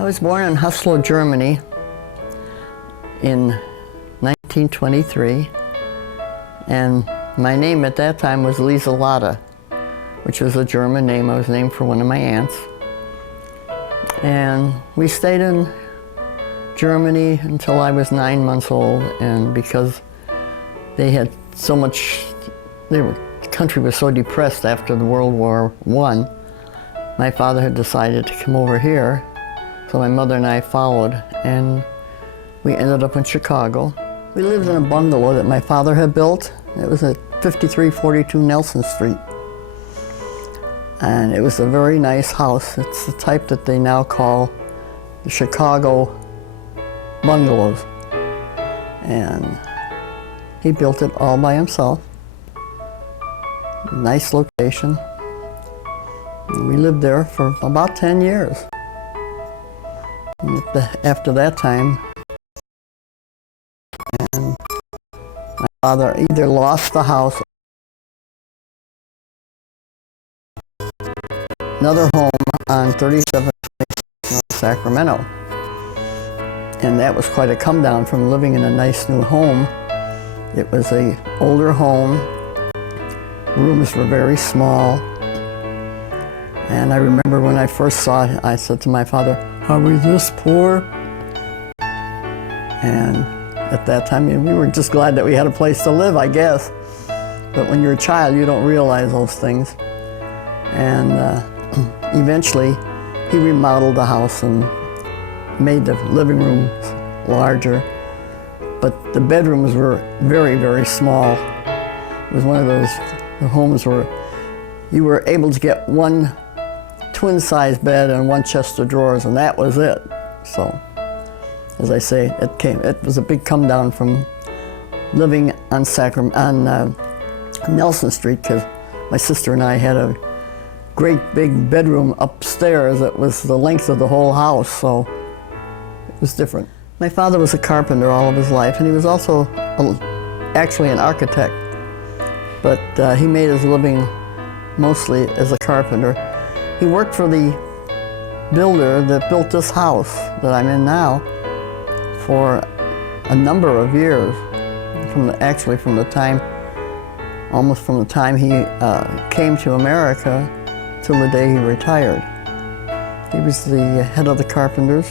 I was born in Haslo, Germany in 1923, and my name at that time was Lisa Lotte, which was a German name. I was named for one of my aunts. And we stayed in Germany until I was 9 months old, and because they had so much, the country was so depressed after the World War I, my father had decided to come over here. So my mother and I followed, and we ended up in Chicago. We lived in a bungalow that my father had built. It was at 5342 Nelson Street. And it was a very nice house. It's the type that they now call the Chicago bungalows. And he built it all by himself. Nice location. We lived there for about 10 years. After that time, and my father either lost the house, another home on 37th Street, Sacramento. And that was quite a come down from living in a nice new home. It was an older home. Rooms were very small. And I remember when I first saw it, I said to my father, "Are we this poor?" And at that time, we were just glad that we had a place to live, I guess. But when you're a child, you don't realize those things. And eventually, he remodeled the house and made the living rooms larger. But the bedrooms were very, very small. It was one of those homes where you were able to get one twin-size bed and one chest of drawers, and that was it. So, as I say, it was a big come down from living on Nelson Street, because my sister and I had a great big bedroom upstairs that was the length of the whole house, so it was different. My father was a carpenter all of his life, and he was also actually an architect, but he made his living mostly as a carpenter. He worked for the builder that built this house that I'm in now for a number of years, almost from the time he came to America till the day he retired. He was the head of the carpenters.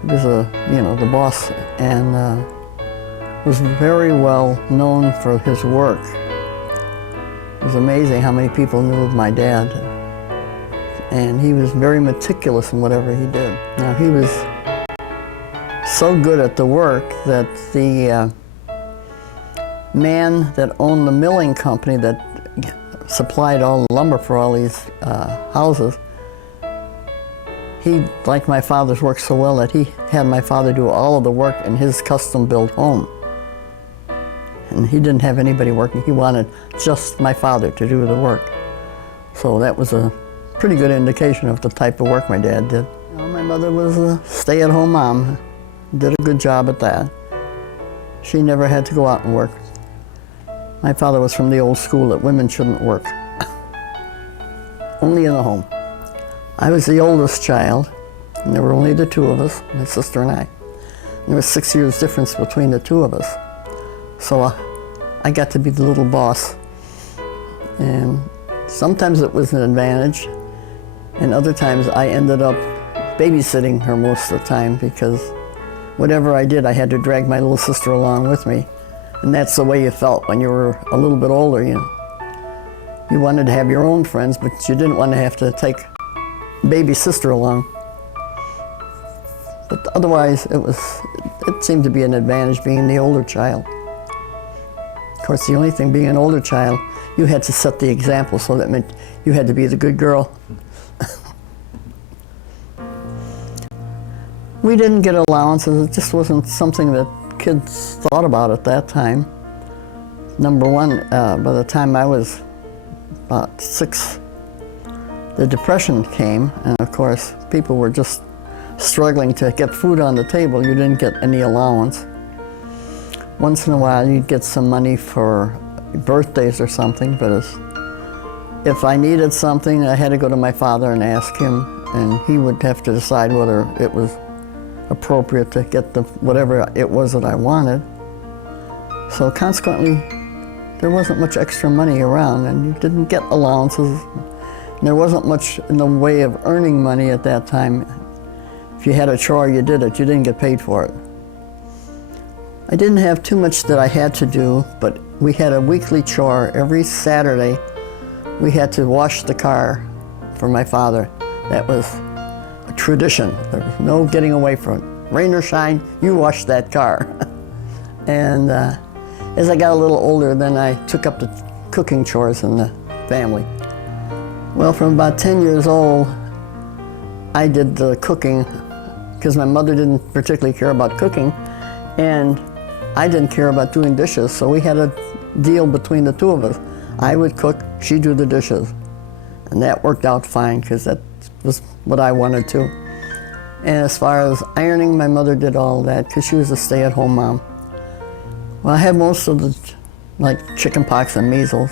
He was the boss, and was very well known for his work. It was amazing how many people knew of my dad. And he was very meticulous in whatever he did. Now, he was so good at the work that the man that owned the milling company that supplied all the lumber for all these houses, he liked my father's work so well that he had my father do all of the work in his custom-built home. And he didn't have anybody working. He wanted just my father to do the work. So that was a pretty good indication of the type of work my dad did. My mother was a stay-at-home mom, did a good job at that. She never had to go out and work. My father was from the old school that women shouldn't work, only in the home. I was the oldest child, and there were only the two of us, my sister and I. And there was 6 years difference between the two of us. So I got to be the little boss. And sometimes it was an advantage, and other times I ended up babysitting her most of the time, because whatever I did, I had to drag my little sister along with me. And that's the way you felt when you were a little bit older, you know. You wanted to have your own friends, but you didn't want to have to take baby sister along. But otherwise, it seemed to be an advantage being the older child. Of course, the only thing being an older child, you had to set the example, so that meant you had to be the good girl. We didn't get allowances. It just wasn't something that kids thought about at that time. Number one, by the time I was about 6, the Depression came, and of course, people were just struggling to get food on the table. You didn't get any allowance. Once in a while, you'd get some money for birthdays or something, but if I needed something, I had to go to my father and ask him, and he would have to decide whether it was appropriate to get whatever it was that I wanted. So consequently, there wasn't much extra money around, and you didn't get allowances. And there wasn't much in the way of earning money at that time. If you had a chore, you did it. You didn't get paid for it. I didn't have too much that I had to do, but we had a weekly chore. Every Saturday, we had to wash the car for my father. That was a tradition. There was no getting away from it. Rain or shine, you wash that car. And as I got a little older, then I took up the cooking chores in the family. Well, from about 10 years old, I did the cooking because my mother didn't particularly care about cooking, and I didn't care about doing dishes, so we had a deal between the two of us. I would cook, she'd do the dishes. And that worked out fine because that was what I wanted to. And as far as ironing, my mother did all that because she was a stay-at-home mom. Well, I had most of the, like, chicken pox and measles.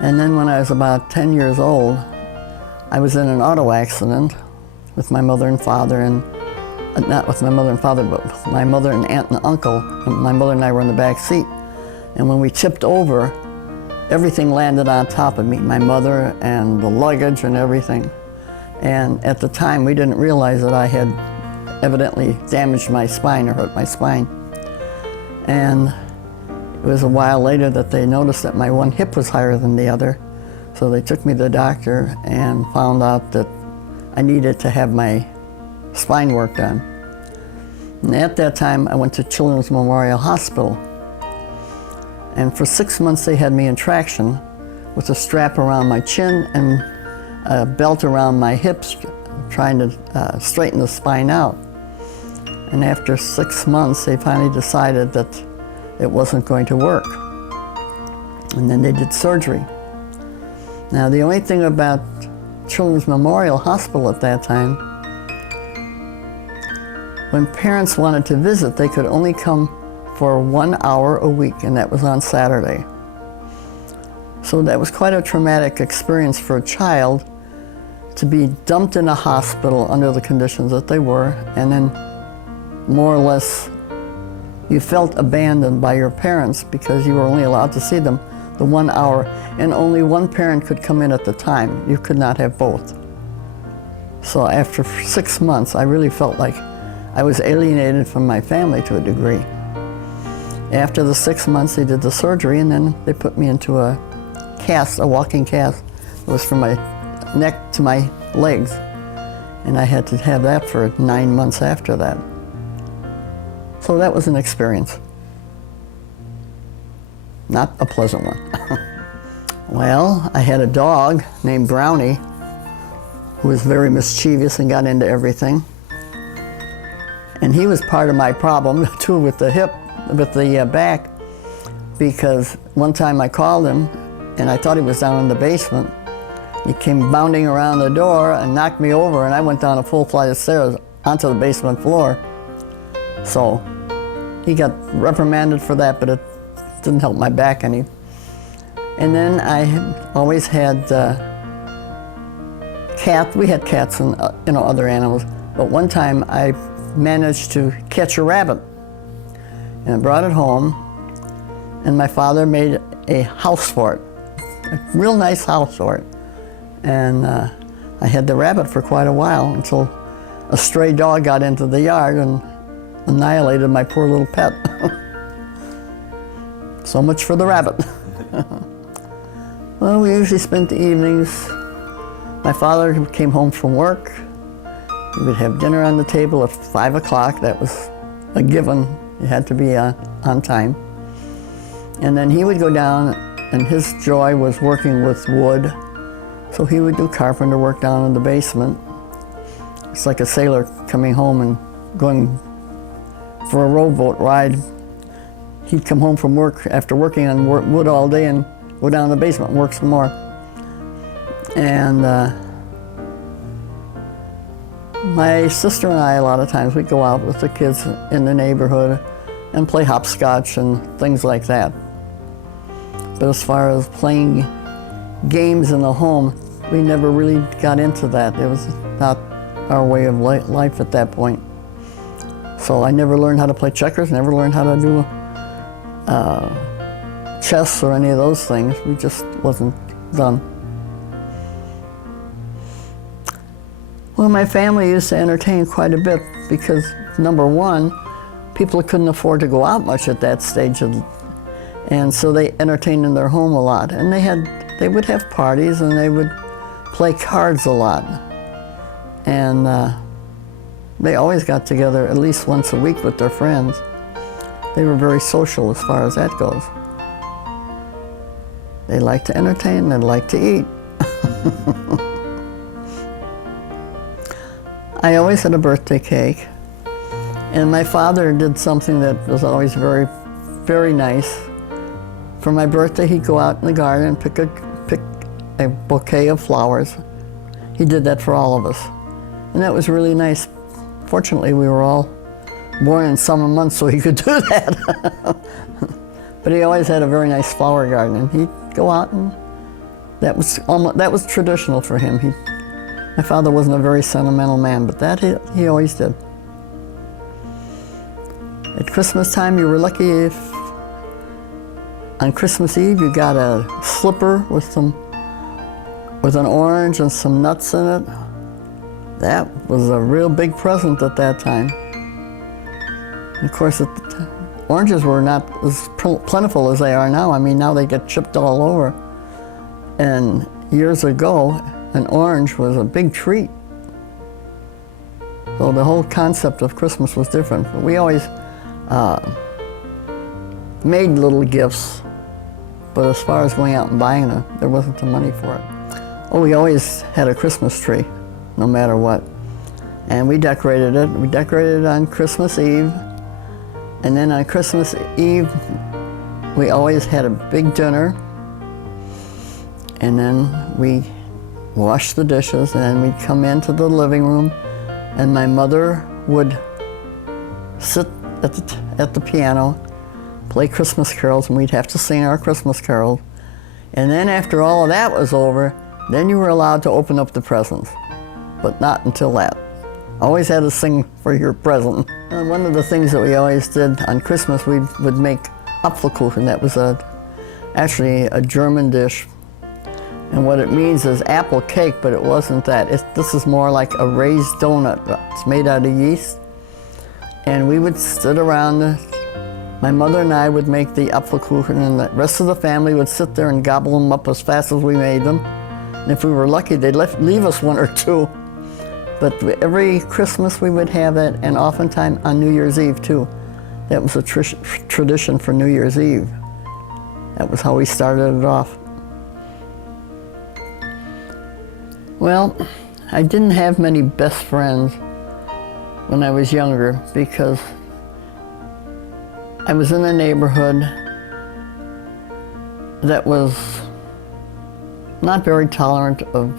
And then when I was about 10 years old, I was in an auto accident with my mother and father, and not with my mother and father, but with my mother and aunt and uncle. And my mother and I were in the back seat. And when we tipped over, everything landed on top of me, my mother and the luggage and everything. And at the time, we didn't realize that I had evidently damaged my spine or hurt my spine. And it was a while later that they noticed that my one hip was higher than the other. So they took me to the doctor and found out that I needed to have my spine work done. And at that time, I went to Children's Memorial Hospital. And for 6 months, they had me in traction with a strap around my chin and a belt around my hips, trying to straighten the spine out. And after 6 months, they finally decided that it wasn't going to work. And then they did surgery. Now, the only thing about Children's Memorial Hospital at that time, when parents wanted to visit, they could only come for 1 hour a week, and that was on Saturday. So that was quite a traumatic experience for a child to be dumped in a hospital under the conditions that they were, and then more or less you felt abandoned by your parents because you were only allowed to see them the 1 hour, and only one parent could come in at the time. You could not have both. So after 6 months, I really felt like I was alienated from my family to a degree. After the 6 months, they did the surgery, and then they put me into a cast, a walking cast. It was from my neck to my legs, and I had to have that for 9 months after that. So that was an experience. Not a pleasant one. Well, I had a dog named Brownie who was very mischievous and got into everything. And he was part of my problem too with the hip, with the back, because one time I called him and I thought he was down in the basement. He came bounding around the door and knocked me over, and I went down a full flight of stairs onto the basement floor. So he got reprimanded for that, but it didn't help my back any. And then I always had cats. We had cats and other animals. But one time I managed to catch a rabbit, and I brought it home, and my father made a house for it, a real nice house for it. And I had the rabbit for quite a while until a stray dog got into the yard and annihilated my poor little pet. So much for the rabbit. Well, we usually spent the evenings. My father came home from work. We would have dinner on the table at 5 o'clock. That was a given. It had to be on time. And then he would go down, and his joy was working with wood. So he would do carpenter work down in the basement. It's like a sailor coming home and going for a rowboat ride. He'd come home from work after working on wood all day and go down in the basement and work some more. And my sister and I, a lot of times, we'd go out with the kids in the neighborhood and play hopscotch and things like that. But as far as playing games in the home, we never really got into that. It was not our way of life at that point. So I never learned how to play checkers, never learned how to do chess or any of those things. We just wasn't done. Well, my family used to entertain quite a bit because, number one, people couldn't afford to go out much at that stage, and so they entertained in their home a lot. And they would have parties and they would play cards a lot. And they always got together at least once a week with their friends. They were very social as far as that goes. They liked to entertain, they liked to eat. I always had a birthday cake, and my father did something that was always very, very nice. For my birthday, he'd go out in the garden and pick a bouquet of flowers. He did that for all of us, and that was really nice. Fortunately, we were all born in summer months, so he could do that. But he always had a very nice flower garden, and he'd go out, and that was traditional for him. My father wasn't a very sentimental man, but that he always did. At Christmas time, you were lucky if on Christmas Eve you got a slipper with an orange and some nuts in it. That was a real big present at that time. And of course, oranges were not as plentiful as they are now. I mean, now they get chipped all over. And years ago, an orange was a big treat. So the whole concept of Christmas was different. But we always made little gifts, but as far as going out and buying them, there wasn't the money for it. Oh, we always had a Christmas tree, no matter what. And we decorated it. We decorated it on Christmas Eve. And then on Christmas Eve, we always had a big dinner. And then we washed the dishes, and we'd come into the living room, and my mother would sit at the piano, play Christmas carols, and we'd have to sing our Christmas carols. And then after all of that was over, then you were allowed to open up the presents, but not until that. Always had to sing for your present. And one of the things that we always did on Christmas, we would make Apfelkuchen. That was actually a German dish. And what it means is apple cake, but it wasn't that. This is more like a raised donut. It's made out of yeast. And we would sit around, my mother and I would make the Apfelkuchen, and the rest of the family would sit there and gobble them up as fast as we made them. And if we were lucky, they'd leave us one or two. But every Christmas we would have that, and oftentimes on New Year's Eve too. That was a tradition for New Year's Eve. That was how we started it off. Well, I didn't have many best friends when I was younger because I was in a neighborhood that was not very tolerant of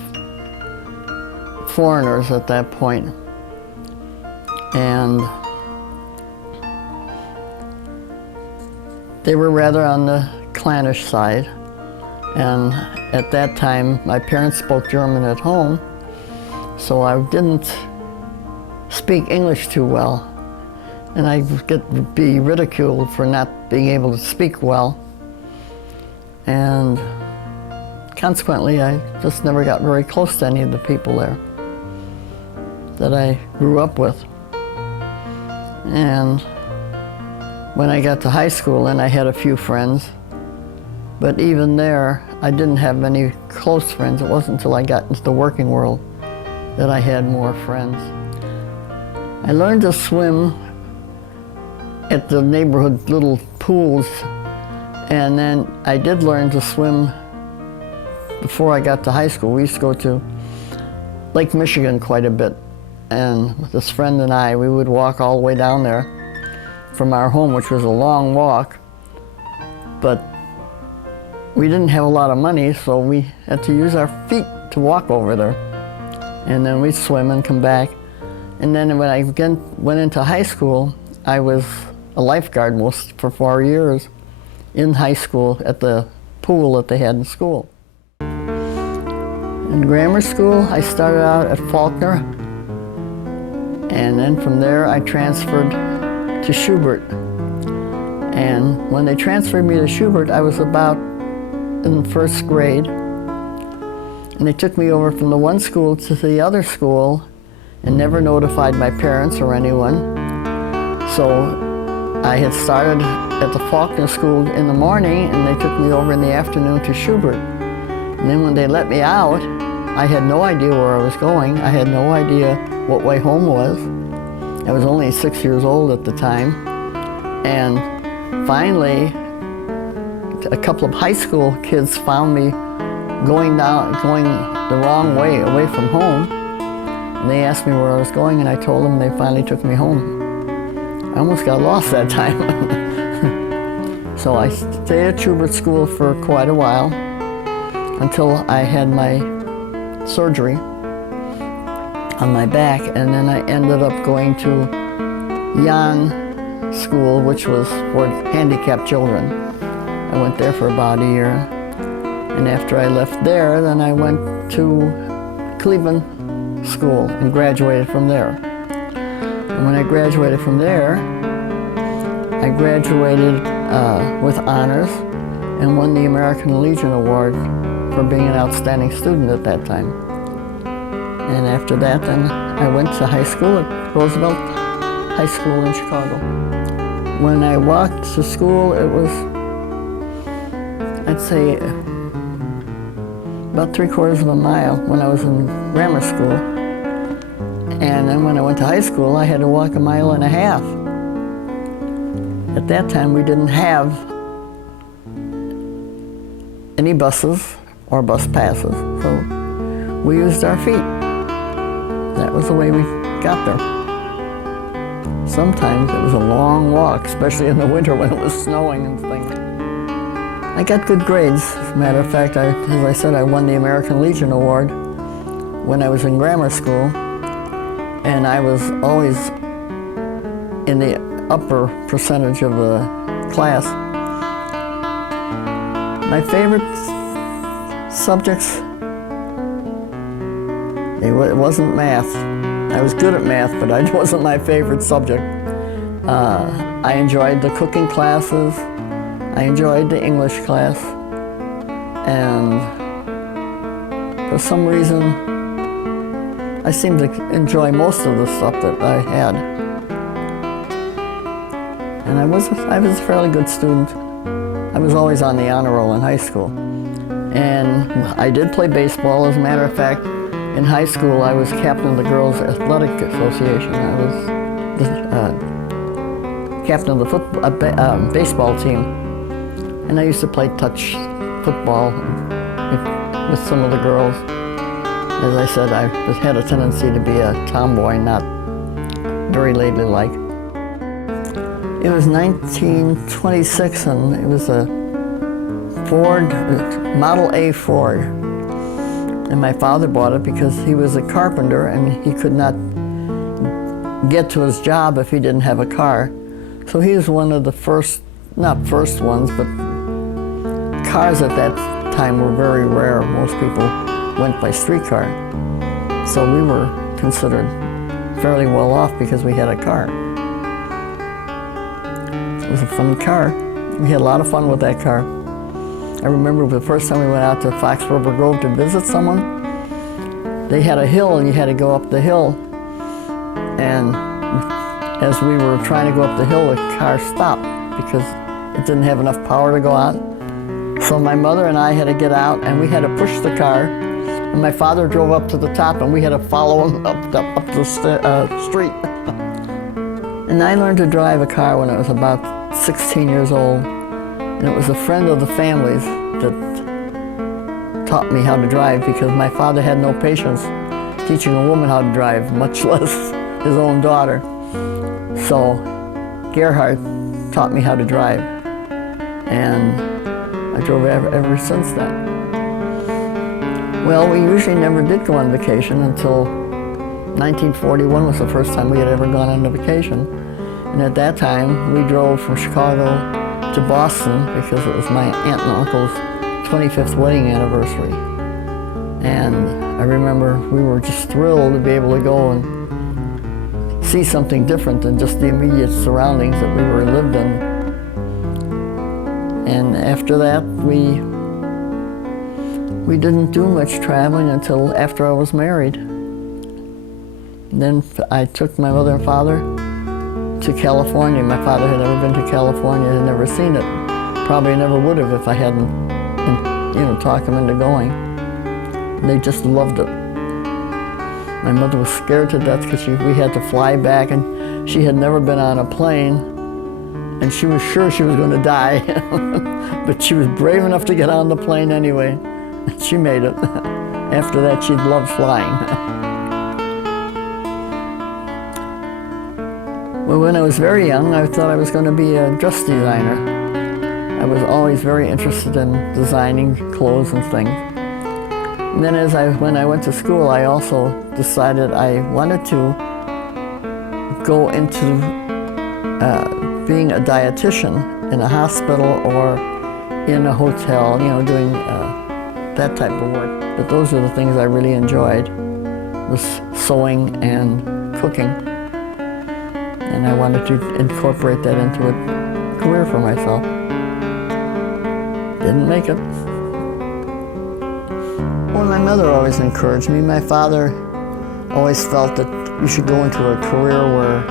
foreigners at that point. And they were rather on the clannish side. And at that time, my parents spoke German at home, so I didn't speak English too well. And I would be ridiculed for not being able to speak well. And consequently, I just never got very close to any of the people there that I grew up with. And when I got to high school, then I had a few friends. But even there, I didn't have many close friends. It wasn't until I got into the working world that I had more friends. I learned to swim at the neighborhood little pools, and then I did learn to swim before I got to high school. We used to go to Lake Michigan quite a bit, and this friend and I, we would walk all the way down there from our home, which was a long walk, but we didn't have a lot of money, so we had to use our feet to walk over there. And then we'd swim and come back. And then when I again went into high school, I was a lifeguard for 4 years in high school at the pool that they had in school. In grammar school, I started out at Faulkner, and then from there I transferred to Schubert. And when they transferred me to Schubert, I was about in the first grade. And they took me over from the one school to the other school and never notified my parents or anyone. So I had started at the Faulkner School in the morning, and they took me over in the afternoon to Schubert. And then when they let me out, I had no idea where I was going. I had no idea what way home was. I was only 6 years old at the time. And finally, a couple of high school kids found me going the wrong way, away from home. And they asked me where I was going, and I told them. They finally took me home. I almost got lost that time. So I stayed at Schubert School for quite a while until I had my surgery on my back, and then I ended up going to Jan School, which was for handicapped children. I went there for about a year, and after I left there, then I went to Cleveland School and graduated from there. And when I graduated from there, I graduated with honors and won the American Legion Award for being an outstanding student at that time. And after that, then I went to high school at Roosevelt High School in Chicago. When I walked to school, it was, I'd say, about 3/4 of a mile when I was in grammar school. And then when I went to high school, I had to walk 1.5 miles. At that time, we didn't have any buses or bus passes, so we used our feet. That was the way we got there. Sometimes it was a long walk, especially in the winter when it was snowing and things. I got good grades. As a matter of fact, as I said, I won the American Legion Award when I was in grammar school, and I was always in the upper percentage of the class. My favorite subjects, it wasn't math. I was good at math, but it wasn't my favorite subject. I enjoyed the cooking classes. I enjoyed the English class. And for some reason, I seemed to enjoy most of the stuff that I had. And I was a fairly good student. I was always on the honor roll in high school. And I did play baseball. As a matter of fact, in high school, I was captain of the Girls Athletic Association. I was the captain of the baseball team. And I used to play touch football with some of the girls. As I said, I had a tendency to be a tomboy, not very ladylike. It was 1926, and it was a Ford, Model A Ford. And my father bought it because he was a carpenter and he could not get to his job if he didn't have a car. So he was one of the first, not first ones, but cars at that time were very rare. Most people went by streetcar. So we were considered fairly well off because we had a car. It was a fun car. We had a lot of fun with that car. I remember the first time we went out to Fox River Grove to visit someone. They had a hill and you had to go up the hill. And as we were trying to go up the hill, the car stopped because it didn't have enough power to go out. So my mother and I had to get out and we had to push the car. And my father drove up to the top and we had to follow him up the street. And I learned to drive a car when I was about 16 years old. And it was a friend of the family's that taught me how to drive because my father had no patience teaching a woman how to drive, much less his own daughter. So Gerhard taught me how to drive. And I drove ever since then. Well, we usually never did go on vacation until 1941 was the first time we had ever gone on a vacation. And at that time, we drove from Chicago to Boston because it was my aunt and uncle's 25th wedding anniversary. And I remember we were just thrilled to be able to go and see something different than just the immediate surroundings that we were lived in. And after that, we didn't do much traveling until after I was married. Then I took my mother and father to California. My father had never been to California, had never seen it. Probably never would have if I hadn't, talked them into going. They just loved it. My mother was scared to death because we had to fly back, and she had never been on a plane, and she was sure she was going to die. But she was brave enough to get on the plane anyway, and she made it. After that, she'd loved flying. Well, when I was very young, I thought I was going to be a dress designer. I was always very interested in designing clothes and things. And then when I went to school, I also decided I wanted to go into being a dietitian in a hospital or in a hotel, doing that type of work. But those were the things I really enjoyed, was sewing and cooking. And I wanted to incorporate that into a career for myself. Didn't make it. Well, my mother always encouraged me. My father always felt that you should go into a career where,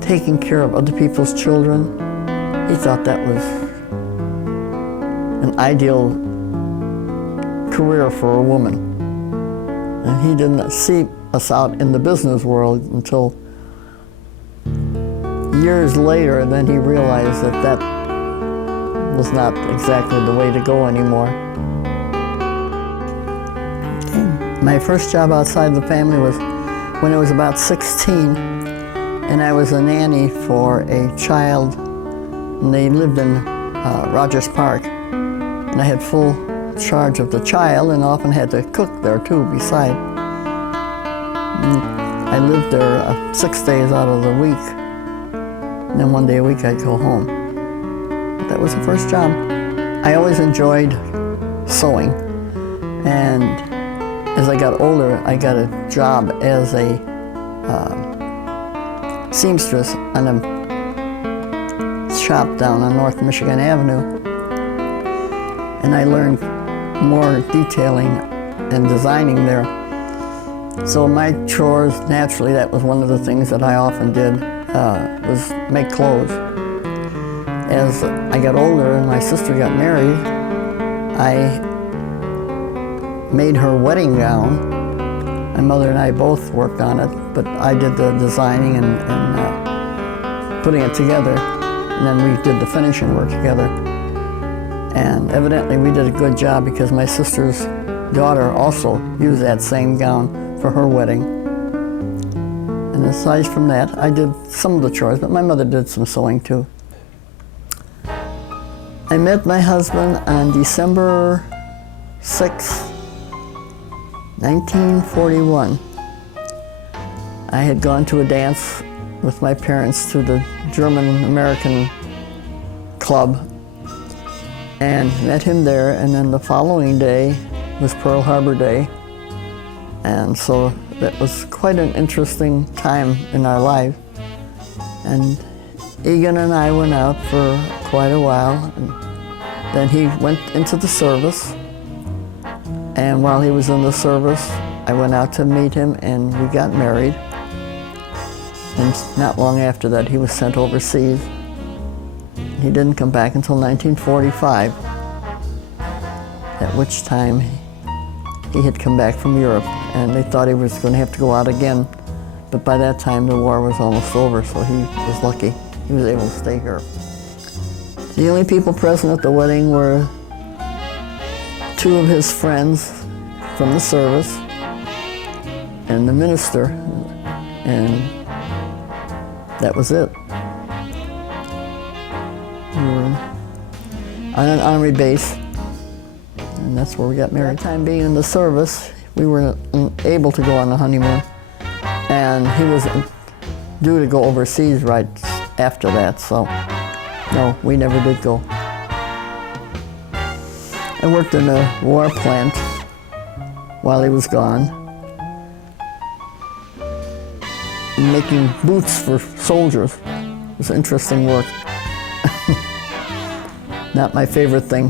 taking care of other people's children. He thought that was an ideal career for a woman. And he didn't see us out in the business world until years later. Then he realized that was not exactly the way to go anymore. My first job outside the family was when I was about 16, and I was a nanny for a child, and they lived in Rogers Park. And I had full charge of the child and often had to cook there too beside. And I lived there 6 days out of the week. And then 1 day a week I'd go home. But that was the first job. I always enjoyed sewing. And as I got older, I got a job as a seamstress on a shop down on North Michigan Avenue. And I learned more detailing and designing there. So my chores, naturally, that was one of the things that I often did, was make clothes. As I got older and my sister got married, I made her wedding gown. My mother and I both worked on it, but I did the designing and putting it together, and then we did the finishing work together. And evidently we did a good job because my sister's daughter also used that same gown for her wedding. And aside from that, I did some of the chores, but my mother did some sewing too. I met my husband on December 6, 1941. I had gone to a dance with my parents to the German-American club and met him there, and then the following day was Pearl Harbor Day. And so that was quite an interesting time in our life. And Egan and I went out for quite a while, and then he went into the service. And while he was in the service, I went out to meet him and we got married. And not long after that, he was sent overseas. He didn't come back until 1945, at which time he had come back from Europe, and they thought he was going to have to go out again. But by that time, the war was almost over, so he was lucky. He was able to stay here. The only people present at the wedding were two of his friends from the service and the minister, and that was it. We were on an army base, and that's where we got married. That time being in the service, we were able to go on the honeymoon, and he was due to go overseas right after that, so no, we never did go. I worked in a war plant while he was gone, making boots for soldiers. It was interesting work. Not my favorite thing,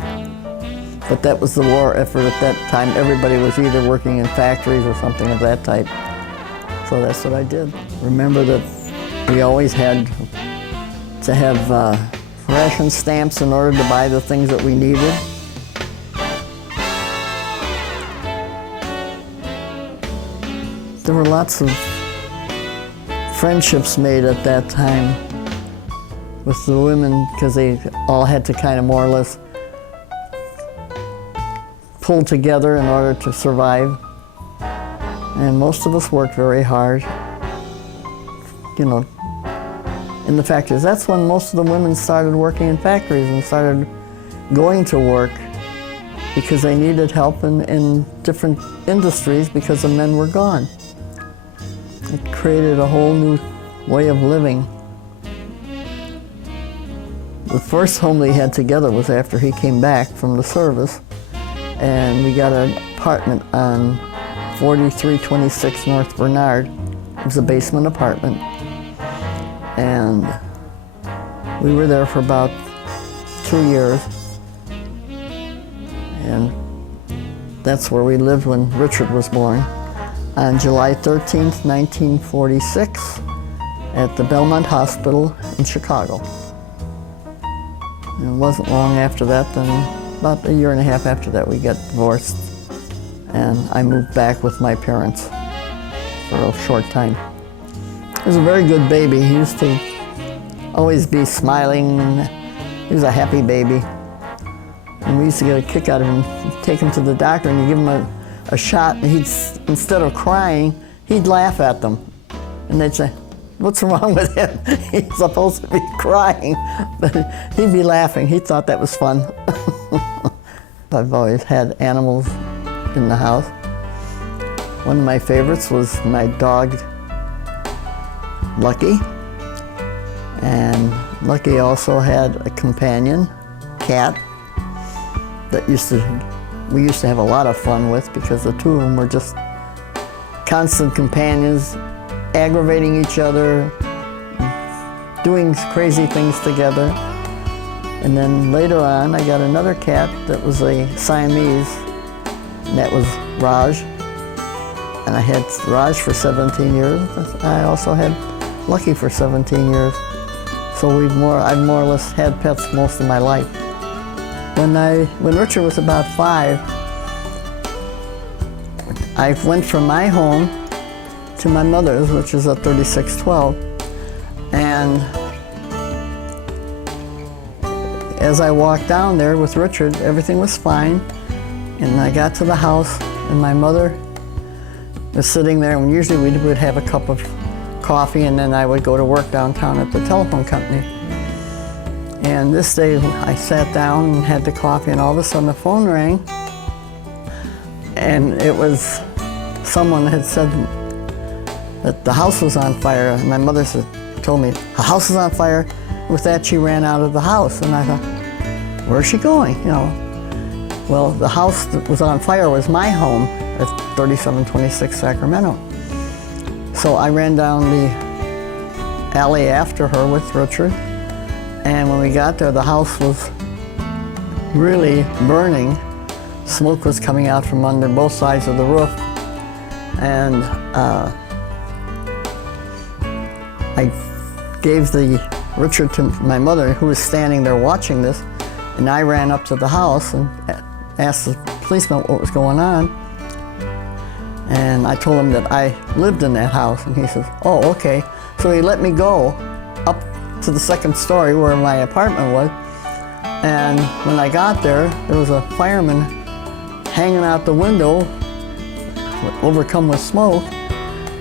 but that was the war effort at that time. Everybody was either working in factories or something of that type. So that's what I did. Remember that we always had to have ration stamps in order to buy the things that we needed. There were lots of friendships made at that time with the women, because they all had to kind of more or less pull together in order to survive. And most of us worked very hard, you know, in the factories. That's when most of the women started working in factories and started going to work because they needed help in different industries because the men were gone. It created a whole new way of living. The first home they had together was after he came back from the service, and we got an apartment on 4326 North Bernard. It was a basement apartment, and we were there for about 2 years, and that's where we lived when Richard was born. On July 13th, 1946, at the Belmont Hospital in Chicago. And it wasn't long after that, then about a year and a half after that, we got divorced, and I moved back with my parents for a short time. He was a very good baby. He used to always be smiling. He was a happy baby. And we used to get a kick out of him, take him to the doctor and you give him a shot, and he'd, instead of crying, he'd laugh at them. And they'd say, "What's wrong with him? He's supposed to be crying." But he'd be laughing. He thought that was fun. I've always had animals in the house. One of my favorites was my dog, Lucky. And Lucky also had a companion, cat, that we used to have a lot of fun with, because the two of them were just constant companions, aggravating each other, doing crazy things together. And then later on, I got another cat that was a Siamese, and that was Raj. And I had Raj for 17 years. I also had Lucky for 17 years. So I've more or less had pets most of my life. When Richard was about 5, I went from my home to my mother's, which is at 3612. And as I walked down there with Richard, everything was fine. And I got to the house, and my mother was sitting there, and usually we would have a cup of coffee, and then I would go to work downtown at the telephone company. And this day I sat down and had the coffee, and all of a sudden the phone rang, and it was someone had said that the house was on fire. And my mother told me, "The house is on fire." With that, she ran out of the house, and I thought, where's she going? You know. Well, the house that was on fire was my home at 3726 Sacramento. So I ran down the alley after her with Richard, and when we got there, the house was really burning. Smoke was coming out from under both sides of the roof, and I gave Richard to my mother, who was standing there watching this, and I ran up to the house and asked the policeman what was going on. And I told him that I lived in that house, and he says, "Oh, okay." So he let me go up to the second story where my apartment was, and when I got there, there was a fireman hanging out the window, overcome with smoke,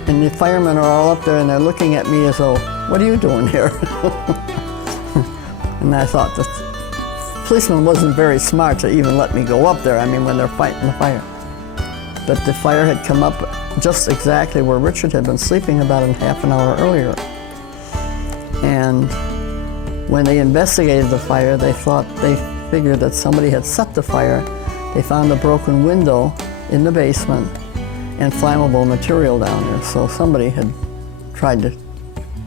and the firemen are all up there, and they're looking at me as though, "What are you doing here?" And I thought the policeman wasn't very smart to even let me go up there, I mean, when they're fighting the fire. But the fire had come up just exactly where Richard had been sleeping about a half an hour earlier. And when they investigated the fire, they figured that somebody had set the fire. They found a broken window in the basement and flammable material down there. So somebody had tried to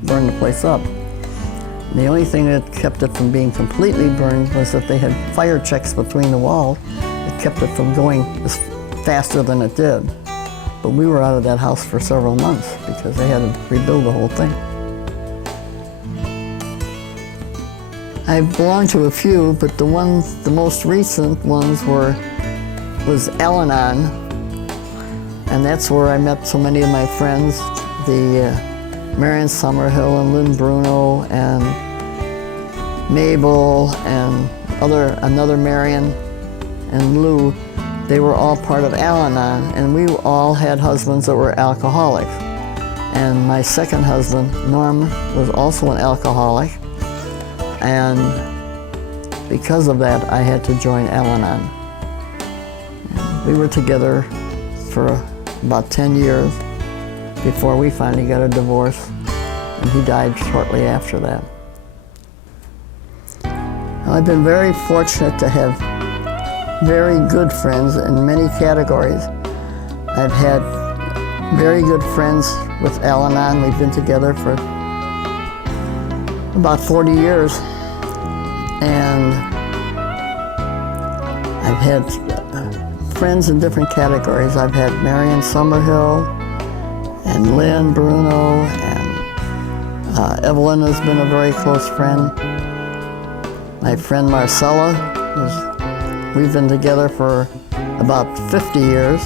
burn the place up. And the only thing that kept it from being completely burned was that they had fire checks between the walls. It kept it from going faster than it did. But we were out of that house for several months because they had to rebuild the whole thing. I belonged to a few, but the most recent ones was Al-Anon, and that's where I met so many of my friends, the Marion Summerhill and Lynn Bruno and Mabel and another Marion and Lou. They were all part of Al-Anon, and we all had husbands that were alcoholics. And my second husband, Norm, was also an alcoholic. And because of that, I had to join Al-Anon. We were together for about 10 years before we finally got a divorce, and he died shortly after that. I've been very fortunate to have very good friends in many categories. I've had very good friends with Al-Anon. We've been together for about 40 years. And I've had friends in different categories. I've had Marion Summerhill and Lynn Bruno, and Evelyn has been a very close friend. My friend Marcella, we've been together for about 50 years.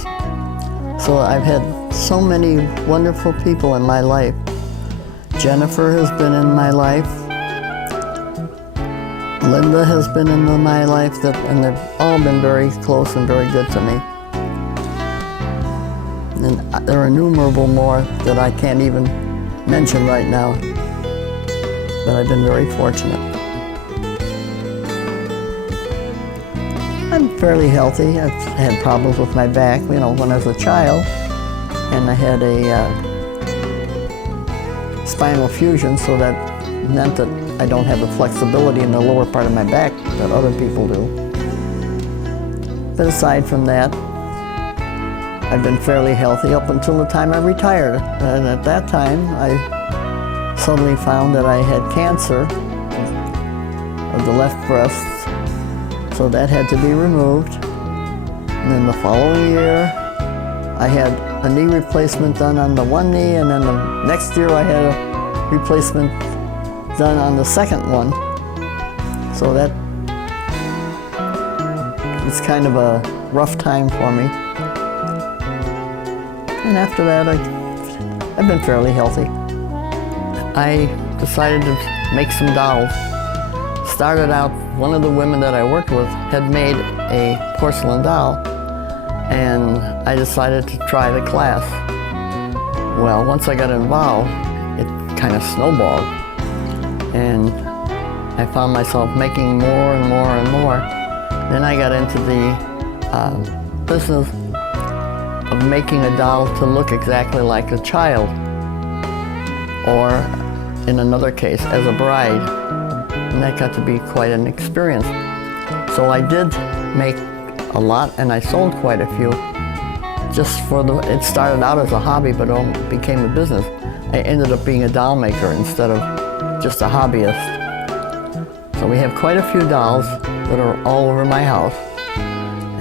So I've had so many wonderful people in my life. Jennifer has been in my life. Linda has been in my life, and they've all been very close and very good to me. And there are innumerable more that I can't even mention right now, but I've been very fortunate. I'm fairly healthy. I've had problems with my back, when I was a child, and I had a spinal fusion, so that meant that I don't have the flexibility in the lower part of my back that other people do. But aside from that, I've been fairly healthy up until the time I retired. And at that time, I suddenly found that I had cancer of the left breast, so that had to be removed. And then the following year, I had a knee replacement done on the one knee, and then the next year I had a replacement done on the second one. So that was kind of a rough time for me. And after that, I've been fairly healthy. I decided to make some dolls. Started out, one of the women that I worked with had made a porcelain doll, and I decided to try the class. Well, once I got involved, it kind of snowballed. And I found myself making more and more and more. Then I got into the business of making a doll to look exactly like a child, or in another case, as a bride. And that got to be quite an experience. So I did make a lot, and I sold quite a few. It started out as a hobby, but it became a business. I ended up being a doll maker instead of just a hobbyist. So we have quite a few dolls that are all over my house,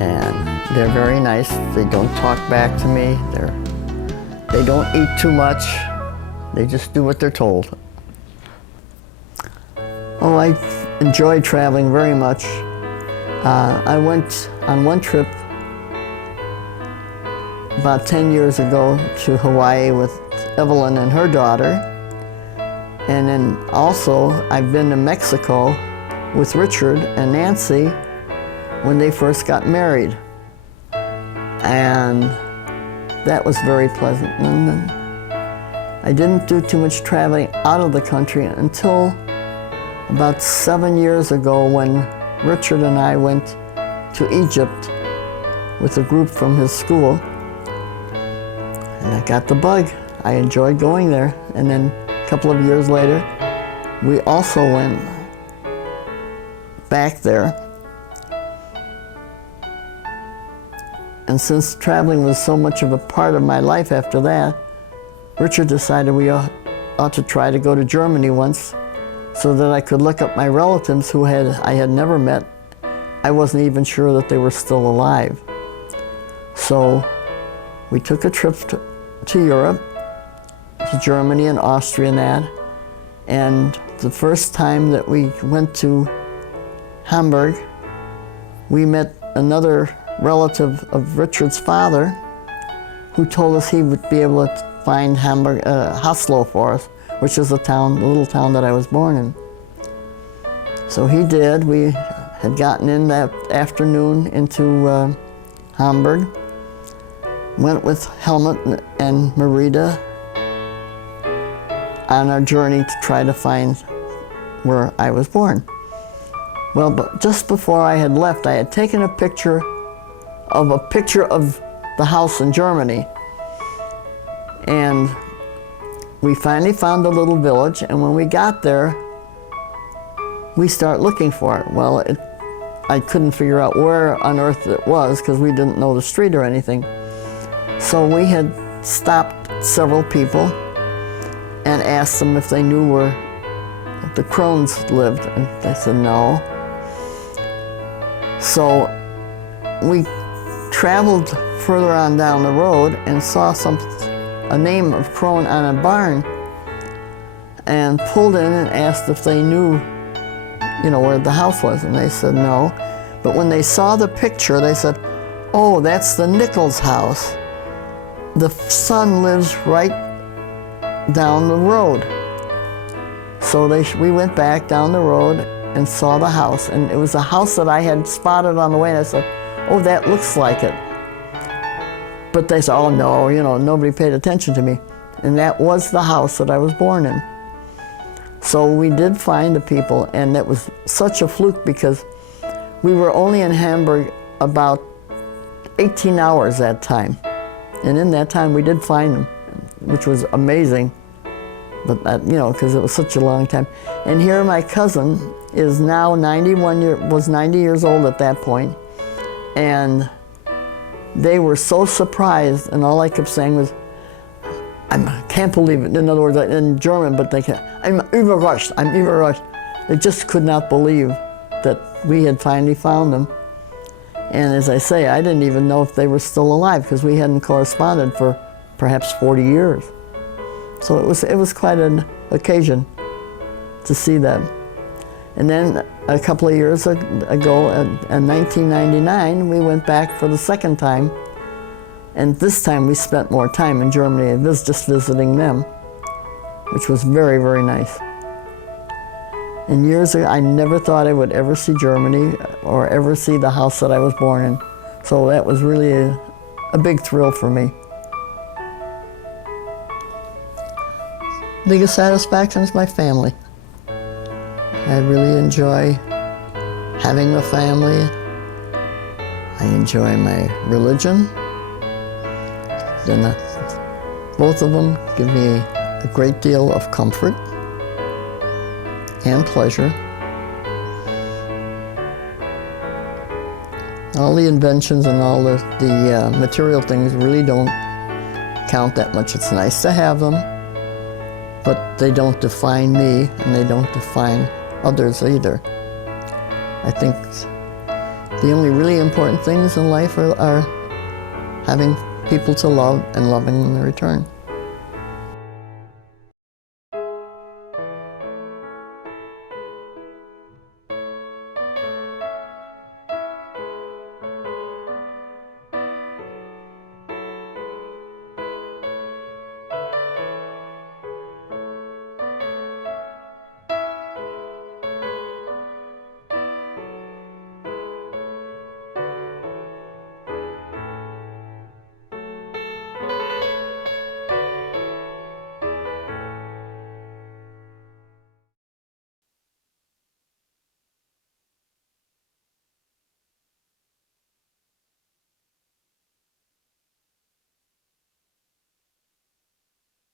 and they're very nice. They don't talk back to me. They don't eat too much. They just do what they're told. Oh, I enjoy traveling very much. I went on one trip about 10 years ago to Hawaii with Evelyn and her daughter. And then also, I've been to Mexico with Richard and Nancy when they first got married. And that was very pleasant. And then I didn't do too much traveling out of the country until about 7 years ago when Richard and I went to Egypt with a group from his school. And I got the bug. I enjoyed going there. And then a couple of years later, we also went back there. And since traveling was so much of a part of my life after that, Richard decided we ought to try to go to Germany once so that I could look up my relatives who I had never met. I wasn't even sure that they were still alive. So we took a trip to Europe, to Germany and Austria and that. And the first time that we went to Hamburg, we met another relative of Richard's father who told us he would be able to find Haslo for us, which is the little town that I was born in. So he did. We had gotten in that afternoon into Hamburg, went with Helmut and Marita on our journey to try to find where I was born. Well, but just before I had left, I had taken a picture of the house in Germany. And we finally found a little village, and when we got there, we started looking for it. Well, I couldn't figure out where on earth it was because we didn't know the street or anything. So we had stopped several people and asked them if they knew where the Krohns lived, and they said no. So we traveled further on down the road and saw a name of Krohn on a barn, and pulled in and asked if they knew, where the house was, and they said no. But when they saw the picture, they said, "Oh, that's the Nichols house. The son lives right down the road." So we went back down the road and saw the house, and it was a house that I had spotted on the way, and I said, "Oh, that looks like it." But they said, "Oh no, nobody paid attention to me." And that was the house that I was born in. So we did find the people, and it was such a fluke because we were only in Hamburg about 18 hours that time. And in that time we did find them, which was amazing. But because it was such a long time. And here my cousin is now was 90 years old at that point. And they were so surprised, and all I kept saying was, "I can't believe it." In other words, in German, but they can't. "I'm überrascht, I'm überrascht." They just could not believe that we had finally found them. And as I say, I didn't even know if they were still alive because we hadn't corresponded for perhaps 40 years. So it was quite an occasion to see them. And then a couple of years ago, in 1999, we went back for the second time. And this time we spent more time in Germany, just visiting them, which was very, very nice. And years ago, I never thought I would ever see Germany or ever see the house that I was born in. So that was really a big thrill for me. Biggest satisfaction is my family. I really enjoy having a family. I enjoy my religion. And both of them give me a great deal of comfort and pleasure. All the inventions and all the material things really don't count that much. It's nice to have them, but they don't define me, and they don't define others either. I think the only really important things in life are having people to love and loving them in return.